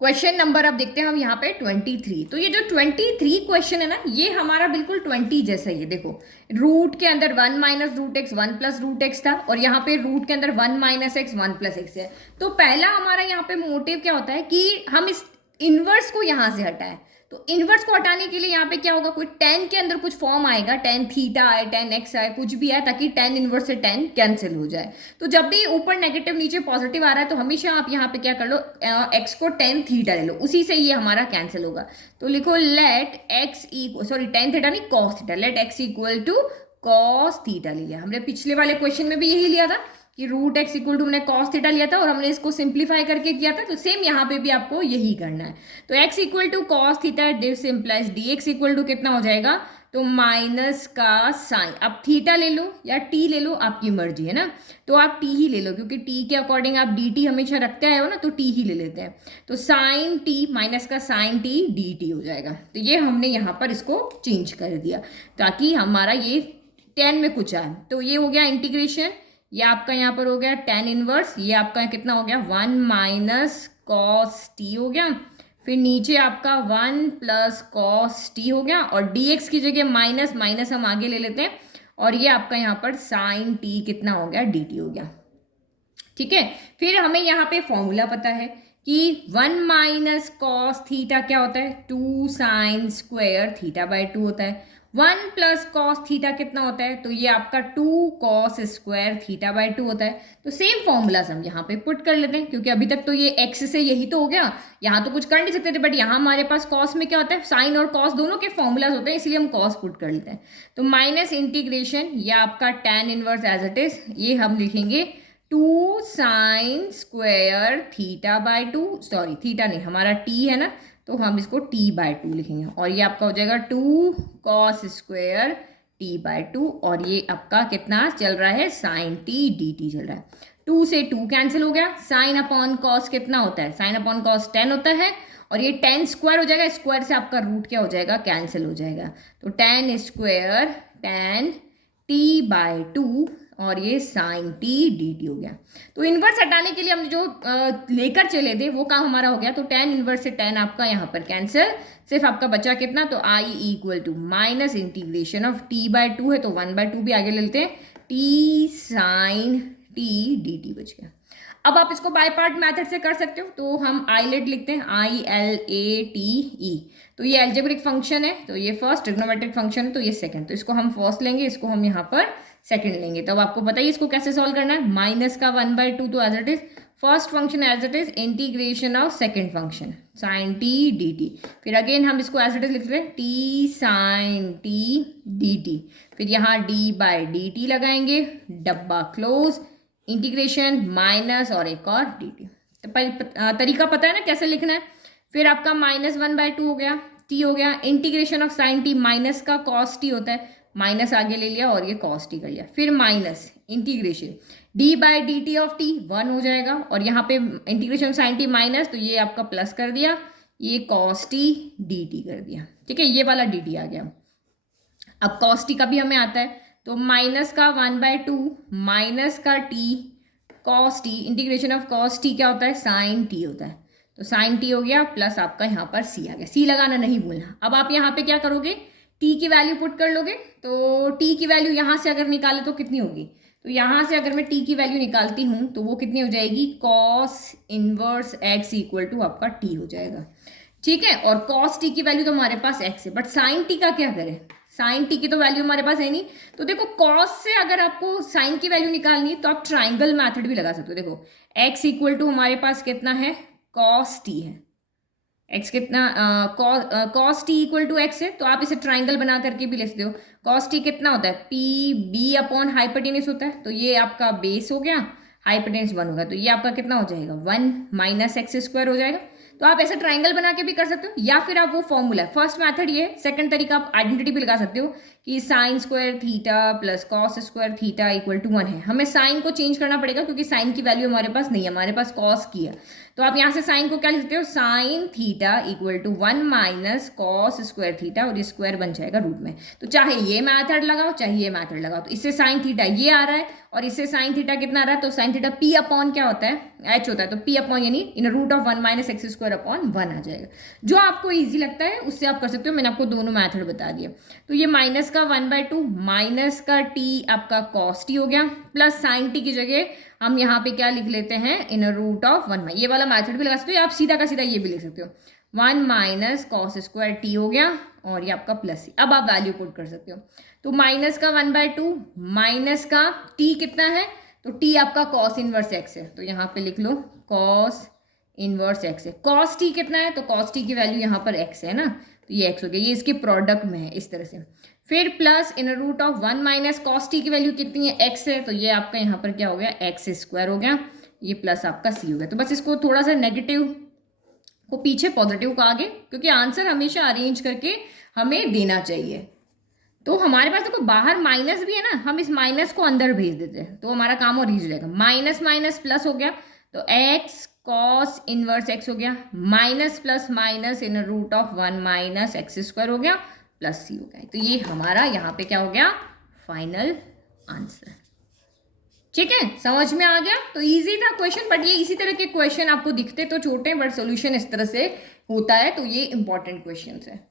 Question number अब देखते हैं हम यहाँ पे 23। तो ये जो 23 क्वेश्चन है ना, ये हमारा बिल्कुल 20 जैसा ही है। देखो, रूट के अंदर 1 - रूट एक्स 1 + रूट एक्स था, और यहाँ पे रूट के अंदर 1 - एक्स 1 + एक्स है। तो पहला हमारा यहाँ पे मोटिव क्या होता है कि हम इस इनवर्स को यहाँ से हटाएं। तो इनवर्स को हटाने के लिए यहाँ पे क्या होगा, कोई टेन के अंदर कुछ फॉर्म आएगा, टेन थीटा आए, टेन एक्स आए, कुछ भी आए, ताकि टेन इनवर्स से टेन कैंसिल हो जाए। तो जब भी ऊपर नेगेटिव नीचे पॉजिटिव आ रहा है, तो हमेशा आप यहाँ पे क्या कर लो, एक्स को टेन थीटा ले लो, उसी से ये हमारा कैंसिल होगा। तो लिखो let x equal, sorry tan theta नहीं, cos theta, let x equal to cos theta ले लिया। हमने पिछले वाले क्वेश्चन में भी यही लिया था कि रूट एक्स इक्वल टू हमने कॉस थीटा लिया था, और हमने इसको सिंप्लीफाई करके किया था। तो सेम यहाँ पे भी आपको यही करना है। तो x equal to cos theta, this implies d x equal to कितना हो जाएगा, तो माइनस का साइन, आप थीटा ले लो या टी ले लो, आपकी मर्जी है ना। तो आप टी ही ले लो, क्योंकि टी के अकॉर्डिंग आप डी टी हमेशा रखते आए हो ना, तो टी ही ले लेते हैं। तो साइन टी माइनस का साइन टी डी टी हो जाएगा। तो ये हमने यहाँ पर इसको चेंज कर दिया ताकि हमारा ये टेन में कुछ आए। तो ये हो गया इंटीग्रेशन, ये आपका यहाँ पर हो गया टेन इनवर्स, ये आपका कितना हो गया 1 - कॉस टी हो गया। फिर नीचे आपका 1 + कॉस टी हो गया, और dx की जगह माइनस माइनस हम आगे ले लेते हैं, और ये आपका यहाँ पर साइन टी कितना हो गया dt हो गया। ठीक है, फिर हमें यहाँ पे फॉर्मूला पता है कि 1 - कॉस थीटा क्या होता है, 2 sin² थीटा/2 होता है। 1 + कॉस थीटा कितना होता है, तो ये आपका 2 cos² थीटा/2 होता है। तो सेम फॉर्मूला हम यहाँ पे पुट कर लेते हैं, क्योंकि अभी तक तो ये एक्स से यही तो हो गया, यहाँ तो कुछ कर नहीं सकते थे, बट यहाँ हमारे पास कॉस में क्या होता है, साइन और कॉस दोनों के फॉर्मूलाज होते हैं, इसलिए हम कॉस पुट कर लेते हैं। तो माइनस इंटीग्रेशन, ये आपका tan inverse as it is, ये हम लिखेंगे 2 sin² थीटा/2, सॉरी थीटा नहीं, हमारा टी है ना, तो हम इसको t/2 लिखेंगे, और ये आपका हो जाएगा 2 cos² t/2, और ये आपका कितना चल रहा है, साइन टी डी टी चल रहा है। 2 से 2 कैंसिल हो गया, साइन अपॉन कॉस कितना होता है, साइन अपॉन कॉस 10 होता है, और ये 10² हो जाएगा, स्क्वायर से आपका रूट क्या हो जाएगा, कैंसिल हो जाएगा। तो 10² tan t/2, और ये साइन टी डी टी हो गया। तो इन्वर्स हटाने के लिए हम जो लेकर चले थे वो काम हमारा हो गया। तो tan इन्वर्स से tan आपका यहाँ पर कैंसिल, सिर्फ आपका बचा कितना, तो I equal to minus integration of t/2 है, तो 1/2 भी आगे ले लेते हैं, t sine t d t बच गया। अब आप इसको बाय पार्ट मेथड से कर सकते हो, तो हम आईलेट लिखते हैं, ILATE। तो ये एल्जेब्रिक फंक्शन है, तो ये फर्स्ट ट्रिग्नोमेट्रिक फंक्शन है, तो ये सेकंड। तो इसको हम फर्स्ट लेंगे, इसको हम यहाँ पर सेकंड लेंगे। तो अब आपको बताइए इसको कैसे सॉल्व करना है। माइनस का 1/2 तो as it is, first function as it is, integration of second function sine t d t. फिर अगेन हम इसको एज इट इज लिख रहे हैं, t sine t d t. फिर यहाँ d/dt लगाएंगे, डब्बा क्लोज, इंटीग्रेशन माइनस और एक और डी टी। तो तरीका पता है ना कैसे लिखना है। फिर आपका -1/2 हो गया, टी हो गया, integration of sine T, minus का कॉस टी होता है, माइनस आगे ले लिया और ये कॉस टी कर लिया। फिर minus integration d/dt of T 1 हो जाएगा, और यहाँ पे इंटीग्रेशन साइन टी माइनस, तो ये आपका प्लस कर दिया, ये कॉस टी डी टी कर दिया। ठीक है, ये वाला डी टी आ गया। अब कॉस टी का भी हमें आता है, तो माइनस का 1/2 माइनस का T cos T, integration of cos T क्या होता है, साइन टी होता है। तो साइन टी हो गया, प्लस आपका यहाँ पर सी आ गया, सी लगाना नहीं भूलना। अब आप यहाँ पे क्या करोगे, टी की वैल्यू पुट कर लोगे। तो टी की वैल्यू यहाँ से अगर निकाले तो कितनी होगी, तो यहाँ से अगर मैं टी की वैल्यू निकालती हूँ तो वो कितनी हो जाएगी, cos inverse x equal to आपका टी हो जाएगा। ठीक है, और कॉस टी की वैल्यू तो हमारे पास एक्स है, बट साइन टी का क्या करें, साइन टी की तो वैल्यू हमारे पास है नहीं। तो देखो, कॉस से अगर आपको साइन की वैल्यू निकालनी है तो आप ट्राइंगल मेथड भी लगा सकते हो। देखो, एक्स इक्वल टू हमारे पास कितना है, कॉस टी है, एक्स कितना, cos t equal to x है, तो आप इसे ट्राइंगल बना करके भी लिख सकते हो। कॉस टी कितना होता है, पी बी अपॉन हाइपोटेनस होता है, तो ये आपका बेस हो गया, हाइपोटेनस 1 होगा, तो ये आपका कितना हो जाएगा, 1 - x² हो जाएगा। तो आप ऐसे ट्राइंगल बना के भी कर सकते हो, या फिर आप वो फॉर्मूला, फर्स्ट मेथड ये है, सेकंड तरीका आप आइडेंटिटी भी लगा सकते हो कि sin² theta plus cos² theta equal to 1 है। हमें साइन को चेंज करना पड़ेगा क्योंकि साइन की वैल्यू हमारे पास नहीं है, हमारे पास कॉस की है। तो आप यहाँ से साइन को क्या लिख सकते हो, sine theta equal to 1 minus cos square theta, और ये स्क्वायर बन जाएगा रूट में। तो चाहे ये मैथड लगाओ चाहे ये मैथड लगाओ, तो इससे साइन थीटा ये आ रहा है और इससे साइन थीटा कितना आ रहा है, तो साइन थीटा पी अपॉन क्या होता है, एच होता है, तो पी अपॉन यानी in root of 1 minus x square upon 1 आ जाएगा। जो आपको ईजी लगता है उससे आप कर सकते हो, मैंने आपको दोनों मैथड बता दिया। तो ये माइनस का 1/2 माइनस का टी आपका कॉस टी हो गया, प्लस साइन टी की जगह हम यहाँ पे क्या लिख लेते हैं, इन रूट ऑफ 1। ये वाला मैथड भी लगा सकते हो, आप सीधा का सीधा ये भी लिख सकते हो, 1 माइनस कॉस स्क्वायर टी हो गया और ये आपका प्लस सी। अब आप वैल्यू पुट कर सकते हो, तो माइनस का 1/2 माइनस का टी कितना है, तो टी आपका कॉस इनवर्स एक्स है, तो यहाँ पे लिख लो कॉस इनवर्स एक्स है। कॉस टी कितना है, तो कॉस टी की वैल्यू यहाँ पर एक्स है ना, तो ये एक्स हो गया, ये इसके प्रोडक्ट में है इस तरह से। फिर plus in root of 1 minus cos t की वैल्यू कितनी है, एक्स है, तो ये आपका यहाँ पर क्या हो गया, एक्स स्क्वायर हो गया, ये प्लस आपका सी हो गया। तो बस इसको थोड़ा सा नेगेटिव को पीछे पॉजिटिव को आगे, क्योंकि आंसर हमेशा अरेंज करके हमें देना चाहिए। तो हमारे पास देखो बाहर माइनस भी है ना, हम इस माइनस को अंदर भेज देते हैं तो हमारा काम और ईजी हो जाएगा। माइनस माइनस प्लस हो गया, तो एक्स कॉस इनवर्स एक्स हो गया, minus plus minus in root of 1 minus x square हो गया, प्लस सी हो गया। तो ये हमारा यहाँ पे क्या हो गया, फाइनल आंसर। ठीक है, समझ में आ गया। तो इजी था क्वेश्चन, बट ये इसी तरह के क्वेश्चन आपको दिखते तो छोटे, बट सोल्यूशन इस तरह से होता है, तो ये इंपॉर्टेंट क्वेश्चन है।